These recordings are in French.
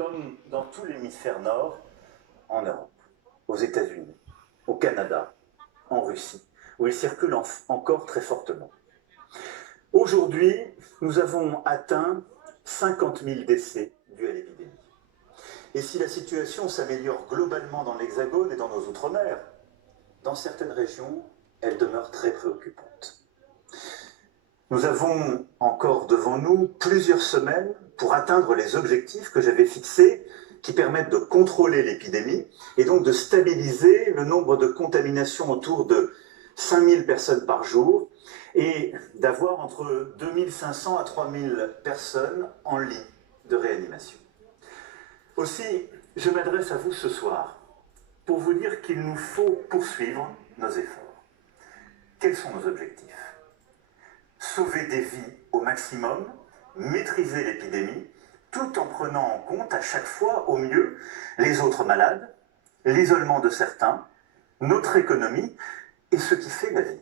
comme dans tout l'hémisphère nord, en Europe, aux États-Unis, au Canada, en Russie, où il circule encore très fortement. Aujourd'hui, nous avons atteint 50 000 décès dus à l'épidémie. Et si la situation s'améliore globalement dans l'Hexagone et dans nos outre-mer, dans certaines régions, elle demeure très préoccupante. Nous avons encore devant nous plusieurs semaines pour atteindre les objectifs que j'avais fixés qui permettent de contrôler l'épidémie et donc de stabiliser le nombre de contaminations autour de 5000 personnes par jour et d'avoir entre 2500 à 3000 personnes en lit de réanimation. Aussi, je m'adresse à vous ce soir pour vous dire qu'il nous faut poursuivre nos efforts. Quels sont nos objectifs ? Sauver des vies au maximum, maîtriser l'épidémie, tout en prenant en compte à chaque fois au mieux les autres malades, l'isolement de certains, notre économie et ce qui fait la vie.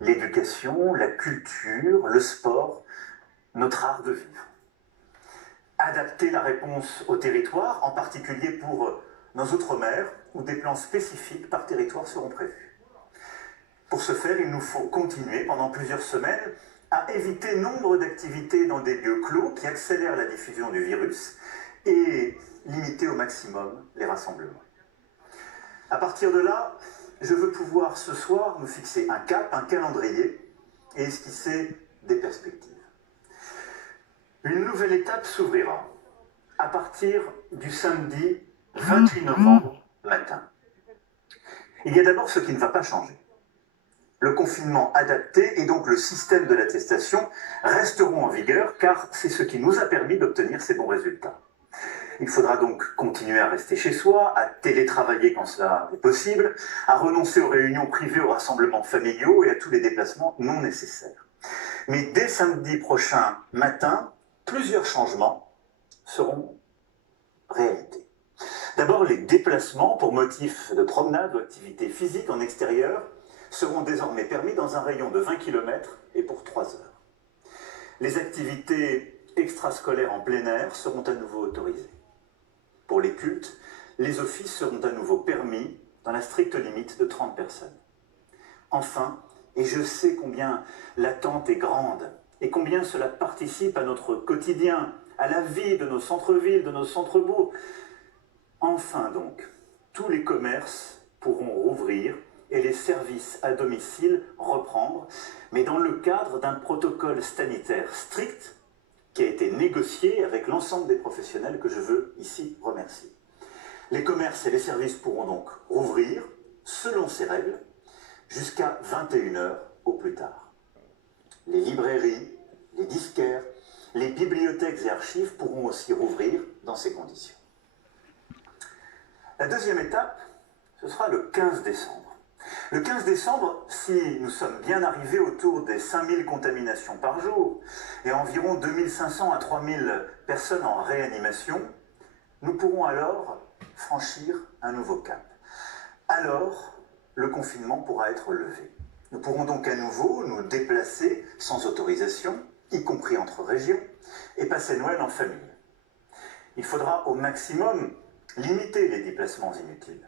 L'éducation, la culture, le sport, notre art de vivre. Adapter la réponse au territoire, en particulier pour nos outre-mer, où des plans spécifiques par territoire seront prévus. Pour ce faire, il nous faut continuer pendant plusieurs semaines à éviter nombre d'activités dans des lieux clos qui accélèrent la diffusion du virus et limiter au maximum les rassemblements. À partir de là, je veux pouvoir ce soir nous fixer un cap, un calendrier et esquisser des perspectives. Une nouvelle étape s'ouvrira à partir du samedi 28 novembre matin. Il y a d'abord ce qui ne va pas changer. Le confinement adapté et donc le système de l'attestation resteront en vigueur car c'est ce qui nous a permis d'obtenir ces bons résultats. Il faudra donc continuer à rester chez soi, à télétravailler quand cela est possible, à renoncer aux réunions privées, aux rassemblements familiaux et à tous les déplacements non nécessaires. Mais dès samedi prochain matin, plusieurs changements seront réalité. D'abord, les déplacements pour motif de promenade ou activité physique en extérieur seront désormais permis dans un rayon de 20 km et pour 3 heures. Les activités extrascolaires en plein air seront à nouveau autorisées. Pour les cultes, les offices seront à nouveau permis dans la stricte limite de 30 personnes. Enfin, et je sais combien l'attente est grande et combien cela participe à notre quotidien, à la vie de nos centres-villes, de nos centres-bourgs, enfin donc, tous les commerces pourront rouvrir et les services à domicile reprendre, mais dans le cadre d'un protocole sanitaire strict qui a été négocié avec l'ensemble des professionnels que je veux ici remercier. Les commerces et les services pourront donc rouvrir, selon ces règles, jusqu'à 21 h au plus tard. Les librairies, les disquaires, les bibliothèques et archives pourront aussi rouvrir dans ces conditions. La deuxième étape, ce sera le 15 décembre. Le 15 décembre, si nous sommes bien arrivés autour des 5000 contaminations par jour et environ 2500 à 3000 personnes en réanimation, nous pourrons alors franchir un nouveau cap. Alors, le confinement pourra être levé. Nous pourrons donc à nouveau nous déplacer sans autorisation, y compris entre régions, et passer Noël en famille. Il faudra au maximum limiter les déplacements inutiles.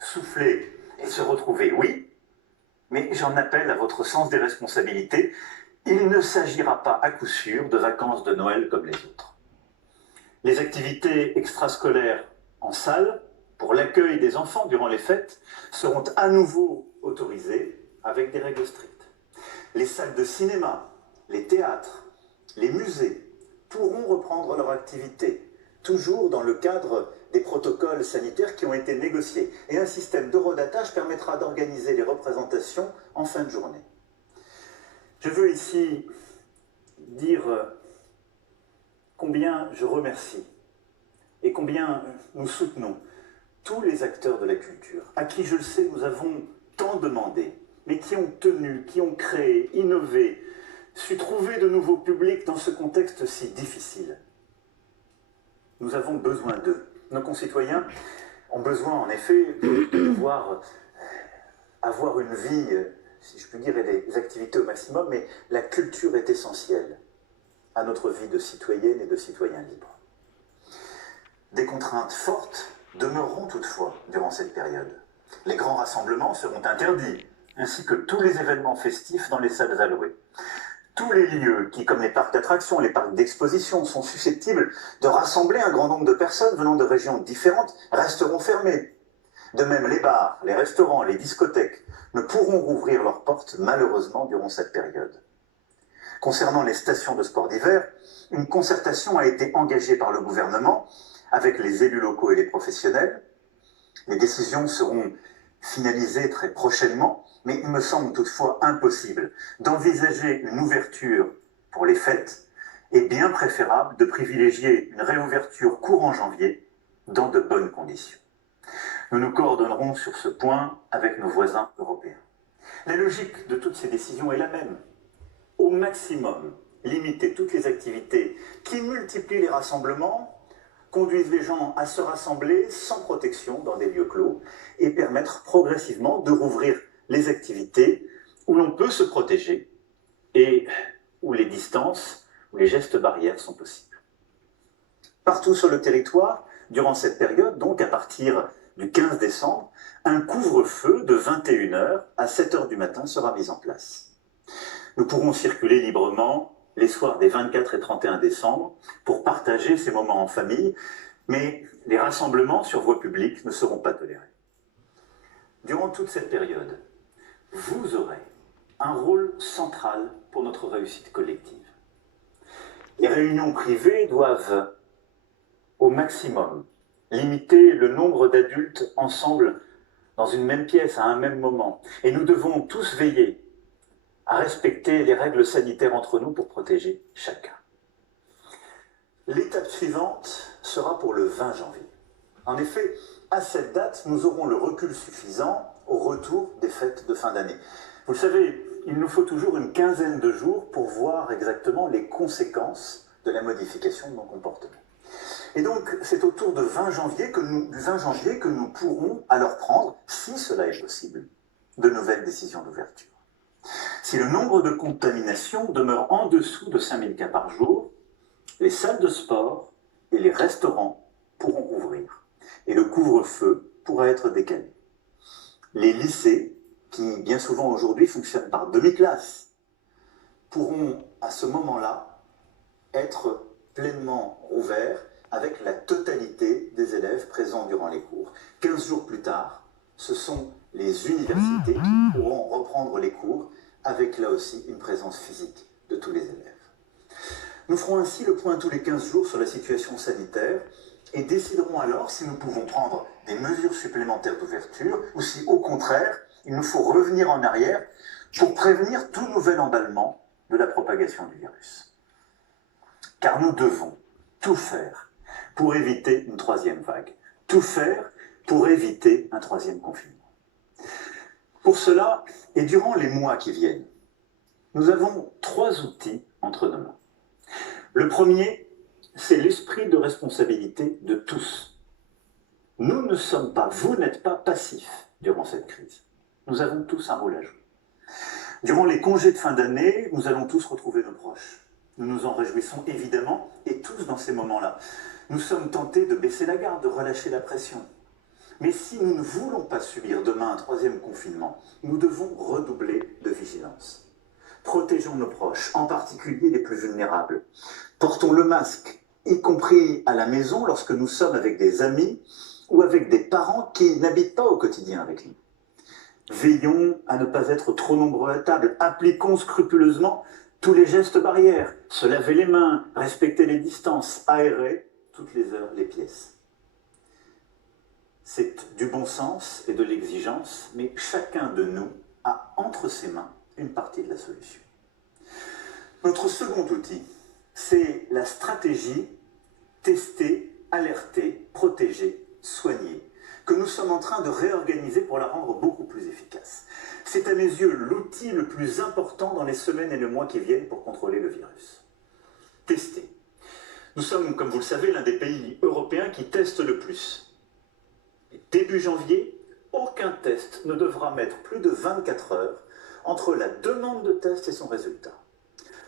Souffler et se retrouver, oui, mais j'en appelle à votre sens des responsabilités. Il ne s'agira pas à coup sûr de vacances de Noël comme les autres. Les activités extrascolaires en salle, pour l'accueil des enfants durant les fêtes, seront à nouveau autorisées avec des règles strictes. Les salles de cinéma, les théâtres, les musées pourront reprendre leur activité, toujours dans le cadre des protocoles sanitaires qui ont été négociés. Et un système d'horodatage permettra d'organiser les représentations en fin de journée. Je veux ici dire combien je remercie et combien nous soutenons tous les acteurs de la culture, à qui, je le sais, nous avons tant demandé, mais qui ont tenu, qui ont créé, innové, su trouver de nouveaux publics dans ce contexte si difficile. Nous avons besoin d'eux. Nos concitoyens ont besoin, en effet, de pouvoir avoir une vie, si je puis dire, et des activités au maximum, mais la culture est essentielle à notre vie de citoyenne et de citoyen libre. Des contraintes fortes demeureront toutefois durant cette période. Les grands rassemblements seront interdits, ainsi que tous les événements festifs dans les salles allouées. Tous les lieux qui, comme les parcs d'attractions, les parcs d'exposition, sont susceptibles de rassembler un grand nombre de personnes venant de régions différentes, resteront fermés. De même, les bars, les restaurants, les discothèques ne pourront rouvrir leurs portes, malheureusement, durant cette période. Concernant les stations de sport d'hiver, une concertation a été engagée par le gouvernement avec les élus locaux et les professionnels. Les décisions seront finalisées très prochainement, mais il me semble toutefois impossible d'envisager une ouverture pour les fêtes et bien préférable de privilégier une réouverture courant janvier dans de bonnes conditions. Nous nous coordonnerons sur ce point avec nos voisins européens. La logique de toutes ces décisions est la même. Au maximum, limiter toutes les activités qui multiplient les rassemblements, conduisent les gens à se rassembler sans protection dans des lieux clos et permettre progressivement de rouvrir les activités où l'on peut se protéger et où les distances, où les gestes barrières sont possibles. Partout sur le territoire, durant cette période, donc à partir du 15 décembre, un couvre-feu de 21 h à 7 h du matin sera mis en place. Nous pourrons circuler librement les soirs des 24 et 31 décembre pour partager ces moments en famille, mais les rassemblements sur voie publique ne seront pas tolérés. Durant toute cette période, vous aurez un rôle central pour notre réussite collective. Les réunions privées doivent, au maximum, limiter le nombre d'adultes ensemble dans une même pièce à un même moment. Et nous devons tous veiller à respecter les règles sanitaires entre nous pour protéger chacun. L'étape suivante sera pour le 20 janvier. En effet, à cette date, nous aurons le recul suffisant au retour des fêtes de fin d'année. Vous le savez, il nous faut toujours une quinzaine de jours pour voir exactement les conséquences de la modification de nos comportements. Et donc, c'est autour du 20 janvier que nous pourrons alors prendre, si cela est possible, de nouvelles décisions d'ouverture. Si le nombre de contaminations demeure en dessous de 5000 cas par jour, les salles de sport et les restaurants pourront rouvrir et le couvre-feu pourra être décalé. Les lycées, qui bien souvent aujourd'hui fonctionnent par demi-classe, pourront à ce moment-là être pleinement rouverts avec la totalité des élèves présents durant les cours. 15 jours plus tard, ce sont les universités qui pourront reprendre les cours avec là aussi une présence physique de tous les élèves. Nous ferons ainsi le point tous les 15 jours sur la situation sanitaire et déciderons alors si nous pouvons prendre des mesures supplémentaires d'ouverture ou si, au contraire, il nous faut revenir en arrière pour prévenir tout nouvel emballement de la propagation du virus. Car nous devons tout faire pour éviter une troisième vague, tout faire pour éviter un troisième confinement. Pour cela, et durant les mois qui viennent, nous avons 3 outils entre nos mains. Le premier, c'est l'esprit de responsabilité de tous. Nous ne sommes pas, vous n'êtes pas passifs durant cette crise. Nous avons tous un rôle à jouer. Durant les congés de fin d'année, nous allons tous retrouver nos proches. Nous nous en réjouissons évidemment, et tous dans ces moments-là. Nous sommes tentés de baisser la garde, de relâcher la pression. Mais si nous ne voulons pas subir demain un troisième confinement, nous devons redoubler de vigilance. Protégeons nos proches, en particulier les plus vulnérables. Portons le masque, y compris à la maison lorsque nous sommes avec des amis ou avec des parents qui n'habitent pas au quotidien avec nous. Veillons à ne pas être trop nombreux à table. Appliquons scrupuleusement tous les gestes barrières. Se laver les mains, respecter les distances, aérer toutes les heures les pièces. C'est du bon sens et de l'exigence, mais chacun de nous a entre ses mains une partie de la solution. Notre second outil, c'est la stratégie tester, alerter, protéger, soigner, que nous sommes en train de réorganiser pour la rendre beaucoup plus efficace. C'est à mes yeux l'outil le plus important dans les semaines et les mois qui viennent pour contrôler le virus. Tester. Nous sommes, comme vous le savez, l'un des pays européens qui testent le plus. Début janvier, aucun test ne devra mettre plus de 24 heures entre la demande de test et son résultat.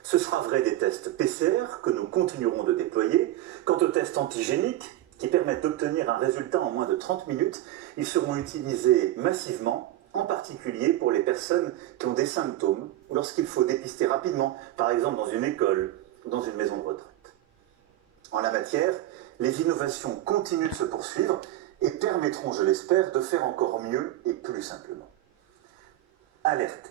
Ce sera vrai des tests PCR que nous continuerons de déployer. Quant aux tests antigéniques, qui permettent d'obtenir un résultat en moins de 30 minutes. Ils seront utilisés massivement, en particulier pour les personnes qui ont des symptômes, ou lorsqu'il faut dépister rapidement, par exemple dans une école ou dans une maison de retraite. En la matière, les innovations continuent de se poursuivre et permettront, je l'espère, de faire encore mieux et plus simplement. Alerter.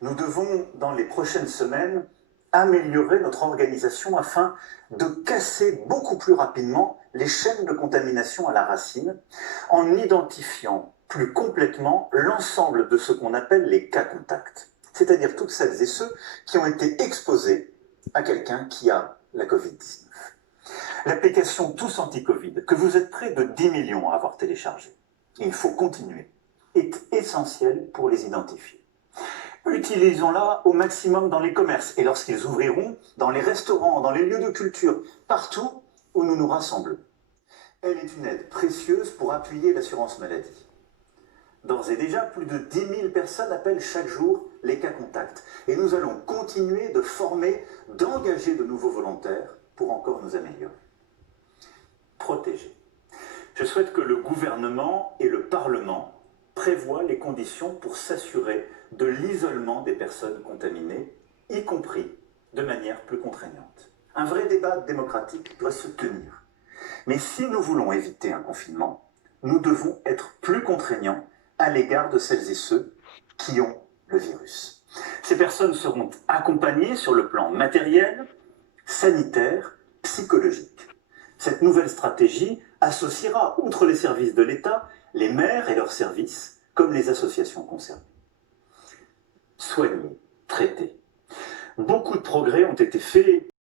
Nous devons, dans les prochaines semaines, améliorer notre organisation afin de casser beaucoup plus rapidement les chaînes de contamination à la racine, en identifiant plus complètement l'ensemble de ce qu'on appelle les cas contacts, c'est-à-dire toutes celles et ceux qui ont été exposés à quelqu'un qui a la Covid-19. L'application Tous Anti-Covid, que vous êtes près de 10 millions à avoir téléchargée, il faut continuer, est essentielle pour les identifier. Utilisons-la au maximum dans les commerces et lorsqu'ils ouvriront, dans les restaurants, dans les lieux de culture, partout où nous nous rassemblons. Elle est une aide précieuse pour appuyer l'assurance maladie. D'ores et déjà, plus de 10 000 personnes appellent chaque jour les cas contacts. Et nous allons continuer de former, d'engager de nouveaux volontaires pour encore nous améliorer. Protéger. Je souhaite que le gouvernement et le Parlement prévoient les conditions pour s'assurer de l'isolement des personnes contaminées, y compris de manière plus contraignante. Un vrai débat démocratique doit se tenir. Mais si nous voulons éviter un confinement, nous devons être plus contraignants à l'égard de celles et ceux qui ont le virus. Ces personnes seront accompagnées sur le plan matériel, sanitaire, psychologique. Cette nouvelle stratégie associera, outre les services de l'État, les maires et leurs services, comme les associations concernées. Soigner, traiter. Beaucoup de progrès ont été faits